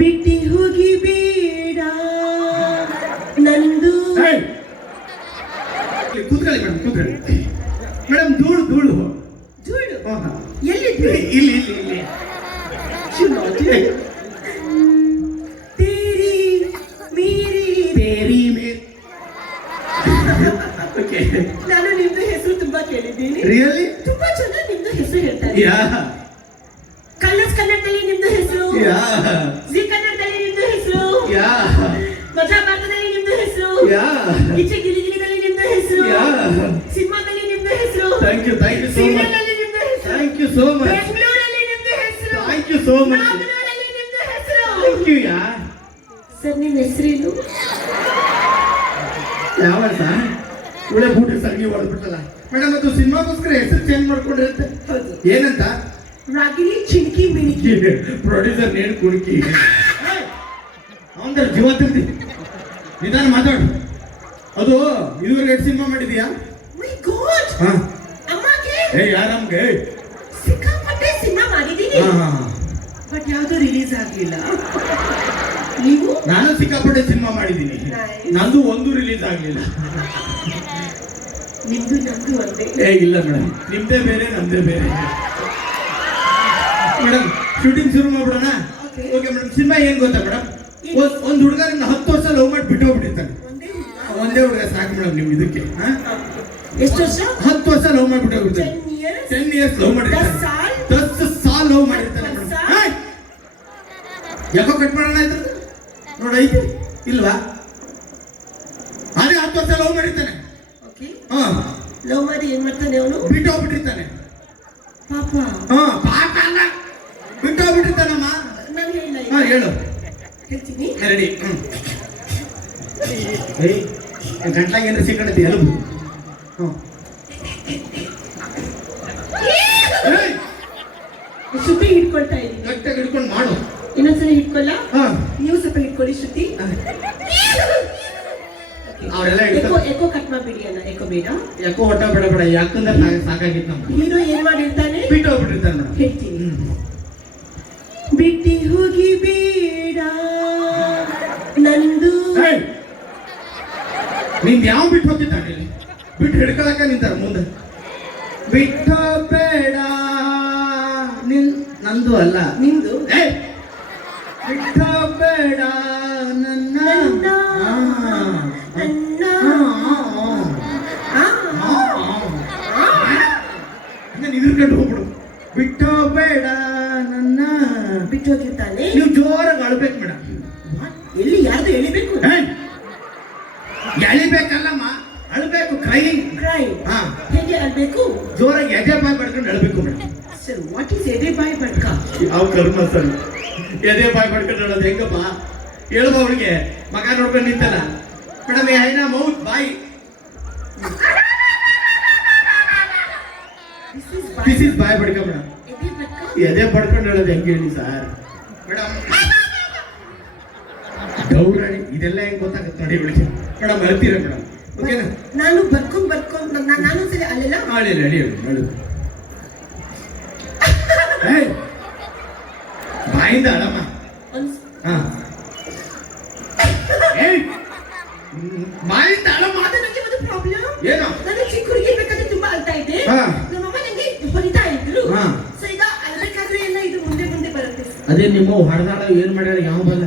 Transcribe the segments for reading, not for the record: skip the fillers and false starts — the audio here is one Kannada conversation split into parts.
ಬಿಟ್ಟಿ ಹೋಗಿ ಬೇಡ ನಂದು. ಕೂತ್ಕೊಳ್ಳಿ ಮೇಡಮ್, ಕೂತ್ಕೊಳ್ಳಿ ಮೇಡಮ್. ಧೂಳು ಧೂಳು ಧೂಳು ಎಲ್ಲಿದ್ವಿ? ಇಲ್ಲಿ ಇಲ್ಲಿ ಇಲ್ಲಿ. ತೇರಿ ಮೇರಿ ತೇರಿ ಮೇರಿ. ಓಕೆ, ನಾನು ನಿಮ್ದು ಹೆಸರು ತುಂಬಾ ಕೇಳಿದ್ದೀನಿ. ರಿಯಲಿ ತುಂಬಾ ಚೆನ್ನಾಗಿ ನಿಮ್ದು ಹೆಸರು ಹೇಳ್ತಾರೆ. ಯಾ ಕಲರ್ಸ್ ಕನ್ನಡದಲ್ಲಿ ನಿಮ್ದು ಹೆಸರು, ಯಾ ಜಿ ಕನ್ನಡದಲ್ಲಿ ನಿಮ್ದು ಹೆಸರು, ಯಾ ಮಜಾ ಭಾರತದಲ್ಲಿ ನಿಮ್ದು ಹೆಸರು, ಯಾ ಕಿಚ್ಚ ಗಿಲಿಗಿಲಿದಲ್ಲಿ ನಿಮ್ದು ಹೆಸರು, ಯಾ ಸಿನಿಮಾದಲ್ಲಿ ನಿಮ್ದು ಹೆಸರು, thank you so serial much. ಅಲ್ಲಿ ನಿಮ್ದು ಹೆಸರು, ಥ್ಯಾಂಕ್ ಯು ಸೋ ಮಚ್. ಬೆಂಗಳೂರಲ್ಲಿ ನಿಮ್ದು ಹೆಸರು, ಥ್ಯಾಂಕ್ ಯು ಸೋ ಮಚ್. ನಾಗನೂರಲ್ಲಿ ನಿಮ್ದು ಹೆಸರು. Thank you yeah. ಸರ್ ನಿಮ್ಮ ಹೆಸರೇನು? ಯಾವ ಸರ್? ಒಳ್ಳೆ ಬೂಟಿ ಸರ್ ನೀವು ಹೊಡೆದ್ಬಿಟ್ಟಲ್ಲ ಮೇಡಮ್. ಅದು ಸಿನಿಮಾಗೋಸ್ಕರ ಹೆಸರು ಚೇಂಜ್ ಮಾಡ್ಕೊಂಡಿರುತ್ತೆ. ಹೌದು. ಏನಂತ? ರಾಗಿಣಿ ಚಿಣಕಿ ಮಿಣಿಕಿ. ಪ್ರೊಡ್ಯೂಸರ್ ನೇಣು ಕುಣಕಿ ಅವನ ಜೀವ ತಿರ್ತಿ. ನಿಧಾನ ಮಾತಾಡು. ಅದು ಇದುವರೆಗೆ ಎಷ್ಟು ಸಿನಿಮಾ ಮಾಡಿದ್ಯಾ? ಮೈ ಗಾಡ್, ಹಾ ಅಮ್ಮಗೆ ಯಾರಮ್ಗೆ ಸಿಕ್ಕಾಪಟ್ಟೆ ಸಿನಿಮಾ ಮಾಡಿದೀನಿ, ಬಟ್ ಯಾವುದು ರಿಲೀಸ್ ಆಗ್ಲಿಲ್ಲ. ನೀವು? ನಾನು ಸಿಕ್ಕಾಪಟ್ಟೆ ಸಿನಿಮಾ ಮಾಡಿದ್ದೀನಿ, Nice. ನಂದು ಒಂದು ರಿಲೀಸ್ ಆಗ್ಲಿಲ್ಲ. ನಿಮ್ದು ನಮ್ದು ಒಂದೇ. ಇಲ್ಲ ಮೇಡಮ್, ನಿಮ್ದೇ ಬೇರೆ ನಮ್ದೇ ಬೇರೆ. ಮೇಡಮ್ ಶೂಟಿಂಗ್ ಶುರು ಮಾಡ್ಬಿಡೋಣ? Okay. Okay madam. ಸಿನಿಮಾ ಏನ್ ಗೊತ್ತಾ ಮೇಡಮ್? ಒಂದು ಹುಡುಗ 10 ವರ್ಷ ಲವ್ ಮಾಡಿ ಬಿಟ್ಟು ಹೋಗ್ಬಿಟ್ಟಿರ್ತಾನೆ. ಒಂದೇ ಹುಡುಗ ಸಾಕು ಮೇಡಮ್ ನಿಮ್ ಇದಕ್ಕೆ. ಎಷ್ಟು ವರ್ಷ? 10 ವರ್ಷ ಲವ್ ಮಾಡ್ಬಿಟ್ಟು ಹೋಗ್ಬಿಡ್ತಾನೆ. 10 years ಲವ್ ಮಾಡಿರ್ತಾನೆ. 10 ಸಾಲ ಲವ್ ಮಾಡಿರ್ತಾನೆ ಮೇಡಮ್. ಯಾಕೋ ಕಟ್ ಮಾಡೋಣ ಆಯ್ತು ನೋಡ, ಐತಿ ಇಲ್ವಾ? ಅದೇ 10 ವರ್ಷ ಲವ್ ಮಾಡಿರ್ತಾನೆ. ಲವ್ ಮಾಡಿ ಏನ್ ಮಾಡ್ತಾನೆ ಅವನು? ಬಿಟ್ಟು ಹೋಗ್ಬಿಟ್ಟಿರ್ತಾನೆ. ಪಾಪ. ಪಾಪ ಅಲ್ಲ, ಬಿಟ್ಟು ಹೋಗ್ಬಿಟ್ಟಿರ್ತಾನಮ್ಮ. ನಾನು ಹೇಳು. ಹೇಳ್ತೀನಿ. ರೆಡಿ. ಗಂಟ್ಲಾಗ ಏನಾರ ಸಿಕ್ಕಣತಿ ಎಲುಬು. ಶ್ರುತಿ ಹಿಡ್ಕೊಳ್ತಾ ಇದ್ದೀನಿ. ಗಟ್ಟಿಯಾಗಿ ಹಿಡ್ಕೊಂಡು ಮಾಡು. ಇನ್ನೊಂದ್ಸಲ ಹಿಡ್ಕೊಳ್ಳ. ನೀವು ಸ್ವಲ್ಪ ಹಿಡ್ಕೊಳ್ಳಿ ಶ್ರುತಿ. ಅವರೆಲ್ಲ ಎಕೋ ಕಟ್ ಮಾಡ್ಬಿಡಿ ಅಲ್ಲ, ಎಕೋ ಬೇಡ. ಯಾಕೋ ಹೊಟ್ಟ ಬೇಡ ಬೇಡ, ಯಾಕಂದ್ರೆ ಸಾಕಾಗಿತ್ತು ನಮ್ಗೆ. ಹೀರೋ ಏನ್ ಮಾಡಿರ್ತಾನೆ? ಬಿಟ್ಟು ಹೋಗ್ಬಿಟ್ಟಿರ್ತಾನೆ ಮೇಡಮ್. ಹೇಳ್ತೀನಿ. ಬಿಟ್ಟಿ ಹೋಗಿ ಬೇಡ ನಂದು. ನಿಂದ ಯಾವ ಬಿಟ್ಟು ಹೋಗ್ತಿದ್ದಾನೆ? ಬಿಟ್ಟು ಹಿಡ್ಕೊಳಕ ನಿಂತಾರ ಮುಂದೆ. ಬಿಟ್ಟು ಬೇಡ ನಂದು ಅಲ್ಲ ನಿಂದು. ಬಿಟ್ಟು ಬೇಡ ನನ್ನ ನಿಂತ್ಕೊಂಡು ಹೋಗ್ಬಿಡು. ಬಿಟ್ಟು ಬೇಡ ನನ್ನ. ಬಿಟ್ಟು ಹೋಗಿರ್ತಾನೆ. ನೀವು ಜೋರಾಗಿ ಅಳ್ಬೇಕು ಮೇಡಮ್. ಎಲ್ಲಿ ಯಾರ್ದು ಎಳಿಬೇಕು? ಎಳಿಬೇಕಲ್ಲಮ್ಮ, ಅಳ್ಬೇಕು. ಕ್ರೈಯಿಂಗ್. ಕ್ರೈ. ಹೇಗೆ ಅಳ್ಬೇಕು? ಜೋರಾಗಿ ಎದೆ ಬಾಯಿ ಪಡ್ಕೊಂಡು ಅಳ್ಬೇಕು ಮೇಡಮ್. ಸರ್, ವಾಟ್ ಈಸ್ ಎದೆ ಬಾಯಿ ಪಡ್ಕ? ಯಾವ ಕರ್ಮ ಸರ್, ಎದೆ ಬಾಯಿ ಪಡ್ಕೊಂಡು ಹೇಳೋದು ಹೆಂಗಪ್ಪ? ಹೇಳುವ ಅವಳಿಗೆ ಮಗ ನೋಡ್ಕೊಂಡು ನಿಂತಲ್ಲ ಮೇಡಮ್. ಐನಾ ಮೌತ್ ಬಾಯಿ. ದಿಸ್ ಇಸ್ ಬಾಯಿ ಪಡ್ಕ ಮೇಡಮ್. ಎದೆ ಪಡ್ಕೊಂಡು ಹೇಳೋದು ಹೆಂಗೆ ಹೇಳಿ ಸರ್ ಮೇಡಮ್? ಗೌರಾಣಿ ಇದೆಲ್ಲ ಹೆಂಗ್ ಗೊತ್ತಾಗುತ್ತೆ ನೋಡಿ ಇವಳಿಗೆ ಮೇಡಮ್. ಅಳ್ತೀರ ಮೇಡಮ್? ಓಕೆನಾ? ನಾನು ಬರ್ಕೊಂಡ್ ನಾನು ಸರಿ ಅಲ್ಲೆಲ್ಲ ಅಳಿಲ್ಲ ಅಳಿಯೋದು ಅಳು. ಬಾಯಿಂದ ಅಳಮ್ಮ. ಬಾಯಿಂದ ಅಳಮ್ಮ. ನನಗೆ ಒಂದು ಪ್ರಾಬ್ಲಮ್. ಏನೋ? ನಾನು ಚಿಕ್ಕ ಹುಡುಗಿ ಬೇಕಾದ್ರೆ ತುಂಬಾ ಅಳ್ತಾ ಇದ್ದೆ. ನಮ್ಮಮ್ಮ ನಂಗೆ ಹೊಡಿತಾ ಇದ್ರು. ಸೊ ಈಗ ಅಳ್ಬೇಕಾದ್ರೆ ಎಲ್ಲ ಇದು ಮುಂದೆ ಮುಂದೆ ಬರುತ್ತೆ. ಅದೇ ನಿಮ್ಮ ಹೊಡೆದಾಳ ಏನ್ ಮಾಡ್ಯಾಳ? ಯಾವ ಬಲ್ಲ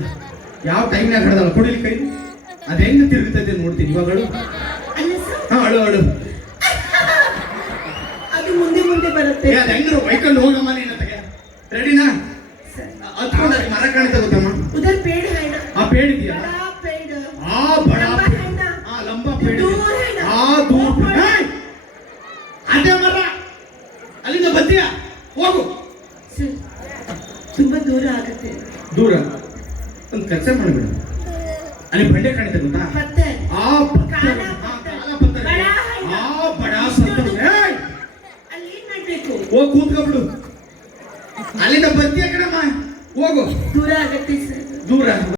ಯಾವ ಟೈಮ್ನಾಗ ಹೊಡೆದಾಳ? ಕೊಡಿಲಿ ಕೈ. ಅದ ಹೆಂಗ್ ತಿರುಗುತ್ತೈತೆ ನೋಡ್ತೀನಿ ಇವಾಗಳು. ಅಲ್ಲ ಸರ್, ಅಳು ಅಳು. ಅದು ಮುಂದೆ ಮುಂದೆ ಬರುತ್ತೆ. ಅದ ಹೆಂಗ್ರು ಬೈಕೊಂಡು ಹೋಗಮ್ಮ ನೀನು ತಗೆ. ರೆಡಿನಾ? ಹತ್ಕೊಂಡು ಮರ ಕಾಣ್ತಾ ಗೊತ್ತಮ್ಮ? ಉದರ್ ಪೇಡ್ है ना? ಆ ಪೇಡ್ ಇದೆಯಾ? बड़ा पेड़. ಬಡ है ना? ಲಂಬ ಪೇಡ್. दूर है ना? ದೂರ. ಅದೇ ಮರ. ಅಲ್ಲಿಂದ ಬರ್ತೀಯಾ? ಹೋಗು. ಸರ್, ತುಂಬಾ ದೂರ ಆಗುತ್ತೆ. ದೂರ ಒಂದು ಕೆಲಸ ಮಾಡಬೇಡ. ಅಲ್ಲಿ ಬಂಡೆ ಕಾಣ್ತಾ ಗೊತ್ತಾ? ಪತ್ತರ್. ಪತ್ತರ್. ಬಡ है ना? ಬಡ ಪತ್ತರ್. ಅಲ್ಲಿ ಏನ್ ಮಾಡ್ಬೇಕು? ಹೋಗಿ ಕೂತ್ಕೊಬಿಡು. ಅಲ್ಲಿಂದ ಬರ್ತೀಯ ಕಣಮ್ಮ, ಹೋಗು. ದೂರ ಆಗುತ್ತೆ ಸರ್. ದೂರ